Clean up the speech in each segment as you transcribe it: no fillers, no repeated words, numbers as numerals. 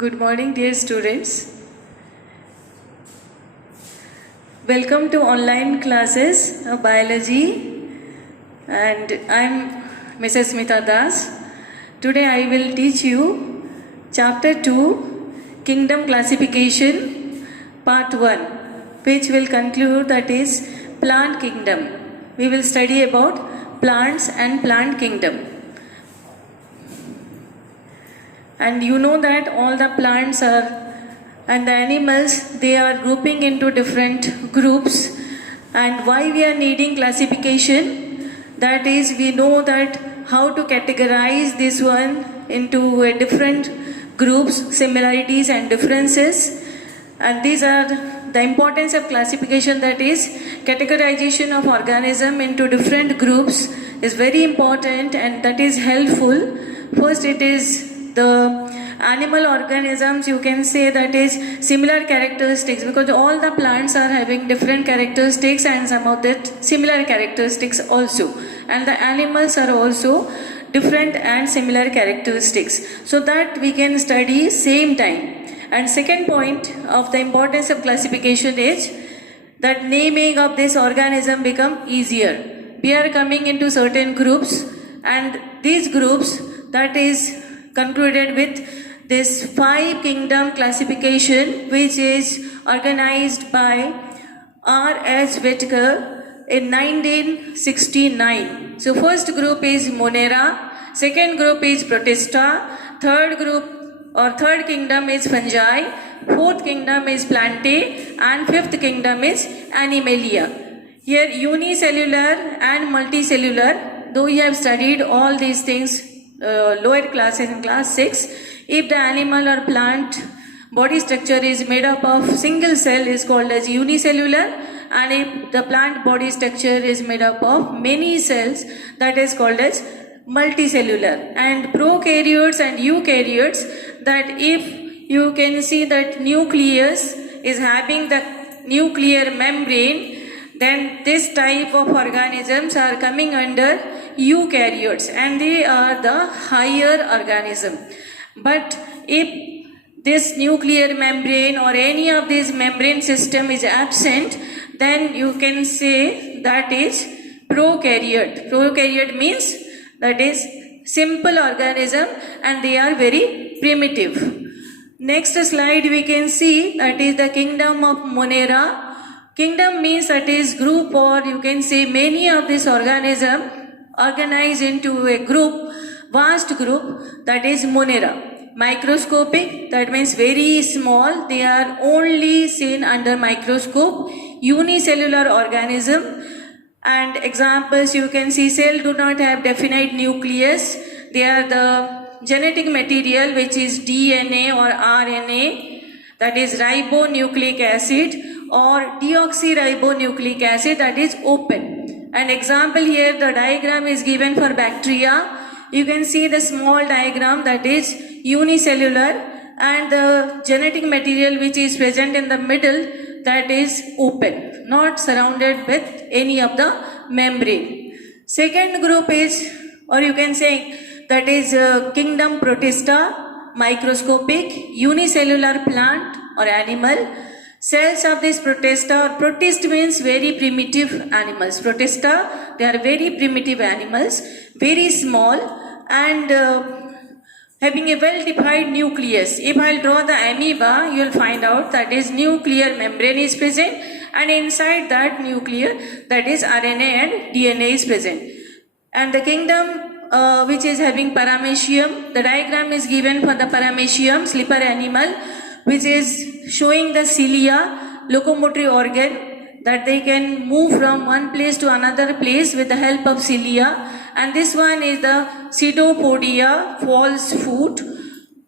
Good morning, dear students. Welcome to online classes of biology, and I'm Mrs. Smita Das. Today I will teach you Chapter 2, Kingdom Classification, Part 1, which will conclude, that is Plant Kingdom. We will study about plants and plant kingdom. And you know that all the plants and the animals, they are grouping into different groups. And why we are needing classification? That is, we know that how to categorize this one into different groups, similarities and differences. And these are the importance of classification, that is categorization of organism into different groups is very important, and that is helpful. First, it is the animal organisms, you can say, that is similar characteristics, because all the plants are having different characteristics and some of that similar characteristics also, and the animals are also different and similar characteristics, so that we can study same time. And second point of the importance of classification is that naming of this organism become easier. We are coming into certain groups, and these groups, that is concluded with this 5 kingdom classification, which is organized by R.H. Whitaker in 1969. So first group is Monera, second group is Protista, third kingdom is Fungi, fourth kingdom is Plantae, and fifth kingdom is Animalia. Here unicellular and multicellular, though we have studied all these things lower classes in class 6, if the animal or plant body structure is made up of single cell is called as unicellular, and if the plant body structure is made up of many cells, that is called as multicellular. And prokaryotes and eukaryotes, that if you can see that nucleus is having the nuclear membrane, then this type of organisms are coming under eukaryotes, and they are the higher organism. But if this nuclear membrane or any of this membrane system is absent, then you can say that is prokaryote. Prokaryote means that is simple organism, and they are very primitive. Next slide we can see, that is the kingdom of Monera. Kingdom means that is group, or you can say many of this organism organized into a group, vast group, that is Monera. Microscopic, that means very small, they are only seen under microscope. Unicellular organism, and examples you can see, cell do not have definite nucleus, they are the genetic material which is DNA or RNA, that is ribonucleic acid, or deoxyribonucleic acid, that is open. An example here, the diagram is given for bacteria. You can see the small diagram, that is unicellular, and the genetic material which is present in the middle, that is open, not surrounded with any of the membrane. Second group is, or you can say, that is kingdom Protista, microscopic, unicellular plant or animal. Cells of this Protista, or protist means very primitive animals. Protista, they are very primitive animals, very small, and having a well-defined nucleus. If I will draw the amoeba, you will find out that is nuclear membrane is present, and inside that nuclear, that is RNA and DNA is present. And the kingdom which is having Paramecium, the diagram is given for the Paramecium, slipper animal, which is showing the cilia, locomotory organ, that they can move from one place to another place with the help of cilia. And this one is the Pseudopodia, false foot,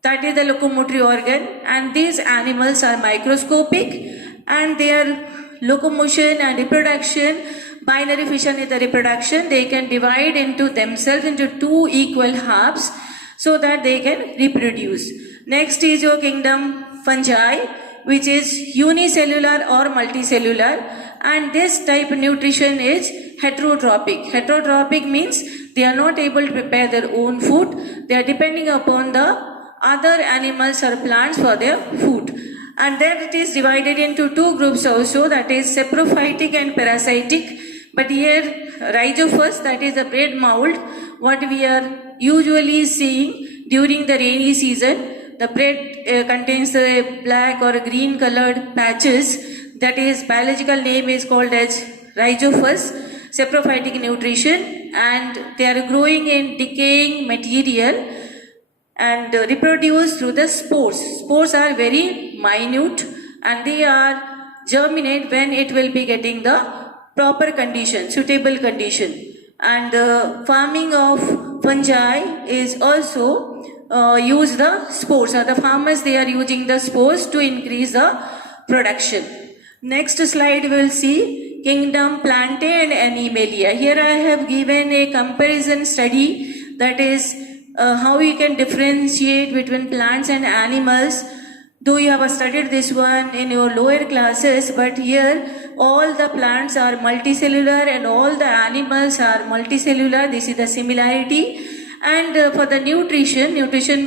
that is the locomotory organ. And these animals are microscopic, and their locomotion and reproduction, binary fission is the reproduction, they can divide into themselves into 2 equal halves so that they can reproduce. Next is your kingdom Fungi, which is unicellular or multicellular, and this type of nutrition is heterotrophic. Heterotrophic means they are not able to prepare their own food, they are depending upon the other animals or plants for their food. And then it is divided into two groups also, that is saprophytic and parasitic. But here rhizophus, that is the bread mold, what we are usually seeing during the rainy season. The bread contains the black or green colored patches, that is biological name is called as rhizophus. Saprophytic nutrition, and they are growing in decaying material and reproduce through the spores. Spores are very minute and they are germinate when it will be getting the proper condition, suitable condition. And farming of fungi is also use the spores, or the farmers they are using the spores to increase the production. Next slide we will see kingdom Plantae and Animalia. Here I have given a comparison study, that is how you can differentiate between plants and animals. Though you have studied this one in your lower classes, but here all the plants are multicellular and all the animals are multicellular. This is the similarity. And for the nutrition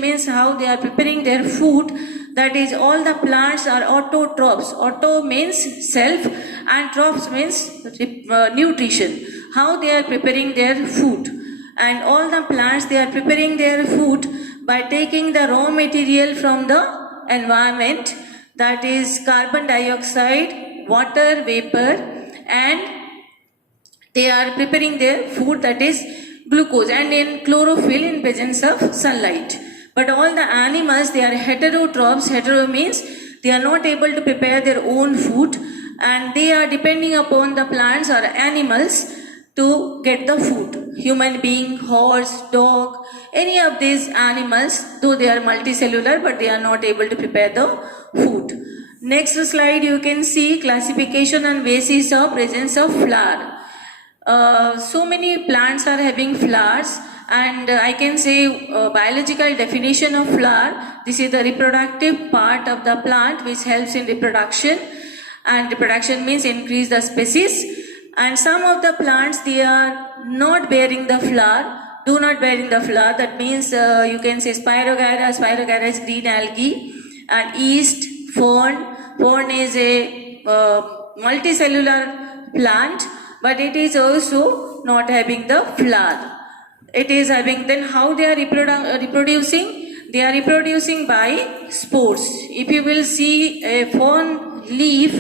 means how they are preparing their food. That is, all the plants are autotrophs. Auto means self and trophs means nutrition. How they are preparing their food. And all the plants, they are preparing their food by taking the raw material from the environment, that is carbon dioxide, water vapor, and they are preparing their food, that is glucose, and in chlorophyll in presence of sunlight. But all the animals, they are heterotrophs. Hetero means they are not able to prepare their own food and they are depending upon the plants or animals to get the food. Human being, horse, dog, any of these animals, though they are multicellular, but they are not able to prepare the food. Next slide, you can see classification on basis of presence of flower. So many plants are having flowers, and I can say biological definition of flower. This is the reproductive part of the plant which helps in reproduction, and reproduction means increase the species. And some of the plants, they are not bearing the flower, do not bearing the flower. That means you can say Spirogyra is green algae, and yeast, fern. Fern is a multicellular plant, but it is also not having the flower. It is having, then how they are reproducing? They are reproducing by spores. If you will see a fern leaf,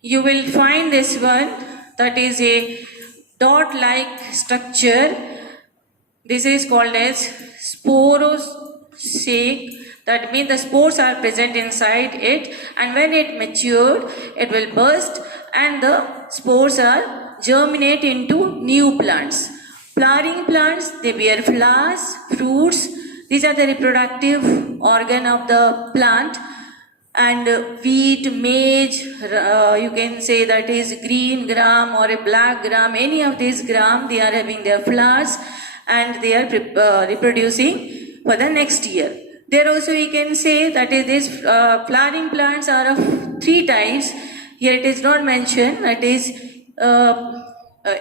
you will find this one, that is a dot-like structure. This is called as sporosake. That means the spores are present inside it, and when it matured, it will burst and the spores are germinate into new plants. Flowering plants, they bear flowers, fruits. These are the reproductive organ of the plant. And wheat, maize, you can say that is green gram or a black gram, any of these gram, they are having their flowers and they are reproducing for the next year. There also we can say that is these flowering plants are of three types. Here it is not mentioned, that is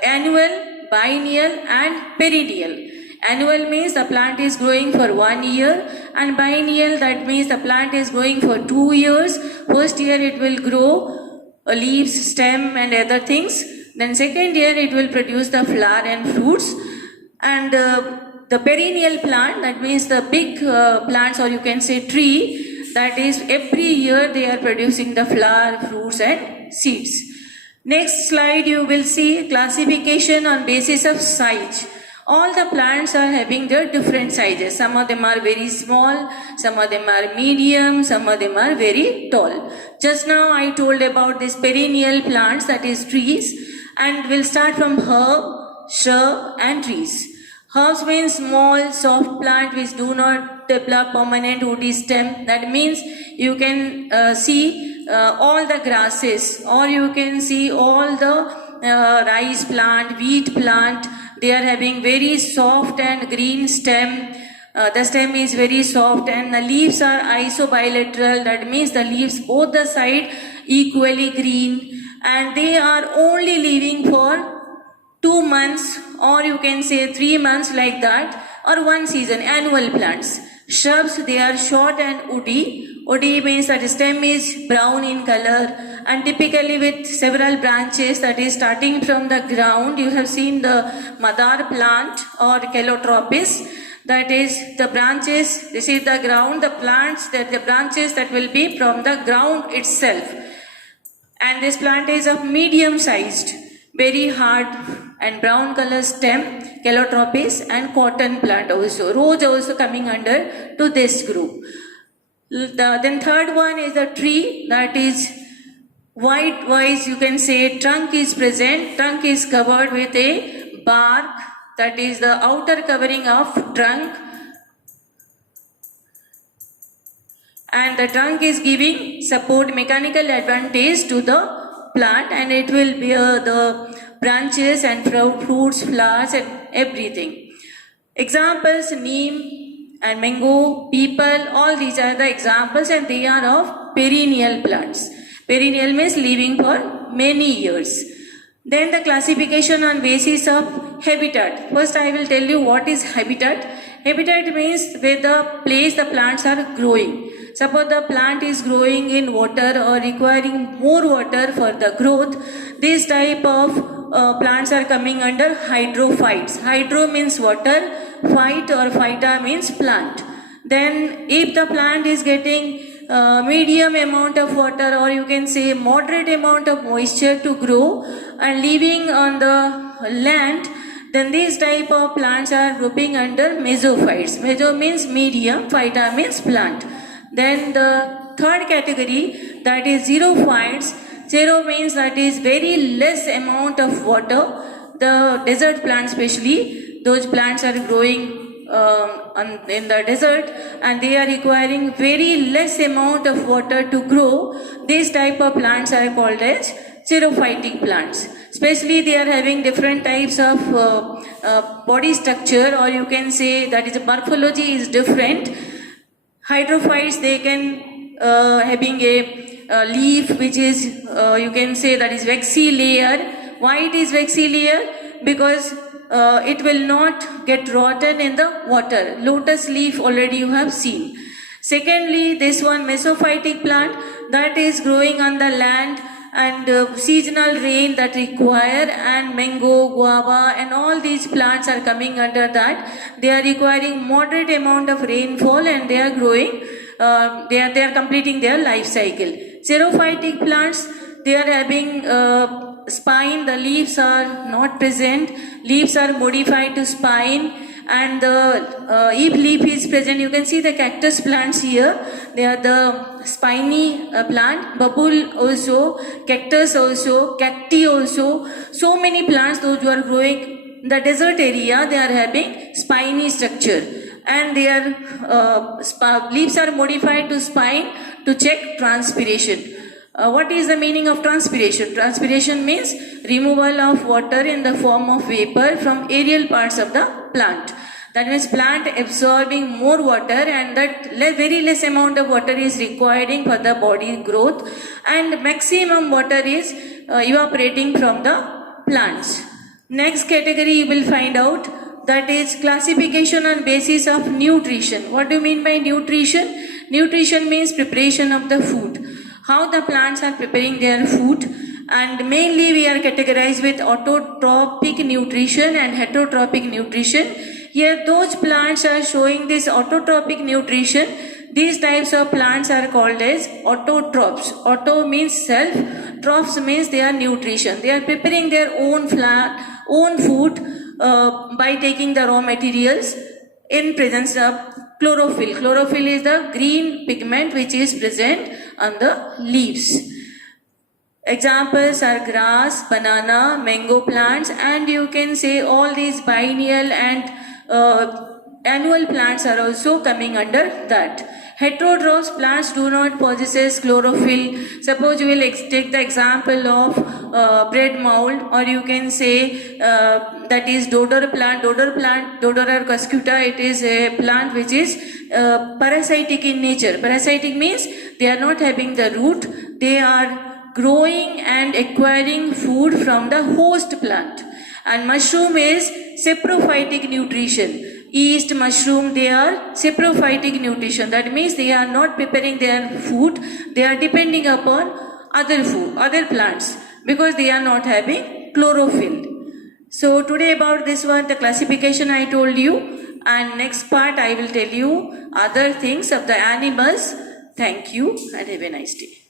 annual, biennial and perennial. Annual means the plant is growing for 1 year, and biennial, that means the plant is growing for 2 years. First year it will grow leaves, stem and other things. Then second year it will produce the flower and fruits. And the perennial plant, that means the big plants, or you can say tree, that is every year they are producing the flower, fruits and seeds. Next slide you will see classification on basis of size. All the plants are having their different sizes. Some of them are very small, some of them are medium, some of them are very tall. Just now I told about these perennial plants, that is trees, and we'll start from herb, shrub and trees. Herbs means small, soft plant which do not develop permanent woody stem. That means you can see all the grasses, or you can see all the rice plant, wheat plant. They are having very soft and green stem. The stem is very soft and the leaves are isobilateral. That means the leaves both the side equally green, and they are only living for 2 months, or you can say 3 months, like that, or 1 season. Annual plants. Shrubs, they are short and woody. Woody means that stem is brown in color and typically with several branches, that is starting from the ground. You have seen the madar plant or Calotropis. That is the branches, this is the ground, the plants, the branches that will be from the ground itself. And this plant is of medium sized, very hard and brown color stem, Calotropis, and cotton plant also. Rose also coming under to this group. Then third one is the tree, that is white wise, you can say trunk is present. Trunk is covered with a bark, that is the outer covering of trunk, and the trunk is giving support, mechanical advantage to the plant, and it will bear the branches and fruits, flowers and everything. Examples: neem and mango, peepal, all these are the examples, and they are of perennial plants. Perennial means living for many years. Then the classification on basis of habitat. First I will tell you what is habitat. Habitat means where the place the plants are growing. Suppose the plant is growing in water or requiring more water for the growth, this type of plants are coming under hydrophytes. Hydro means water, phyte or phyta means plant. Then if the plant is getting medium amount of water, or you can say moderate amount of moisture to grow and living on the land, then these type of plants are grouping under mesophytes. Meso means medium, phyta means plant. Then the third category, that is xerophytes. Xero means that is very less amount of water. The desert plants especially, those plants are growing in the desert and they are requiring very less amount of water to grow. These type of plants are called as xerophytic plants. Especially they are having different types of body structure, or you can say that is morphology is different. Hydrophytes, they can having a leaf which is you can say that is waxy layer. Why it is waxy layer? Because it will not get rotten in the water. Lotus leaf already you have seen. Secondly, this one mesophytic plant, that is growing on the land and seasonal rain that require, and mango, guava and all these plants are coming under that. They are requiring moderate amount of rainfall and they are growing, they are completing their life cycle. Xerophytic plants, they are having spine, the leaves are not present, leaves are modified to spine, and the if leaf is present, you can see the cactus plants here, they are the spiny plant, babul also, cactus also, cacti also, so many plants those who are growing in the desert area, they are having spiny structure, and their leaves are modified to spine to check transpiration. What is the meaning of transpiration? Transpiration means removal of water in the form of vapor from aerial parts of the plant. That means plant absorbing more water, and that very less amount of water is requiring for the body growth, and maximum water is evaporating from the plants. Next category you will find out, that is classification on basis of nutrition. What do you mean by nutrition? Nutrition means preparation of the food. How the plants are preparing their food, and mainly we are categorized with autotrophic nutrition and heterotrophic nutrition. Here those plants are showing this autotrophic nutrition. These types of plants are called as autotrophs. Auto means self, trophs means they are nutrition. They are preparing their own food by taking the raw materials in presence of chlorophyll. Chlorophyll is the green pigment which is present on the leaves. Examples are grass, banana, mango plants, and you can say all these biennial and annual plants are also coming under that. Heterotrophs plants do not possess chlorophyll. Suppose you will take the example of bread mold, or you can say that is dodder plant. Dodder cuscuta, it is a plant which is parasitic in nature. Parasitic means they are not having the root, they are growing and acquiring food from the host plant. And mushroom is saprophytic nutrition. yeast, mushroom, they are saprophytic nutrition. That means they are not preparing their food, they are depending upon other food, other plants, because they are not having chlorophyll. So today about this one, the classification I told you, and next part I will tell you other things of the animals. Thank you and have a nice day.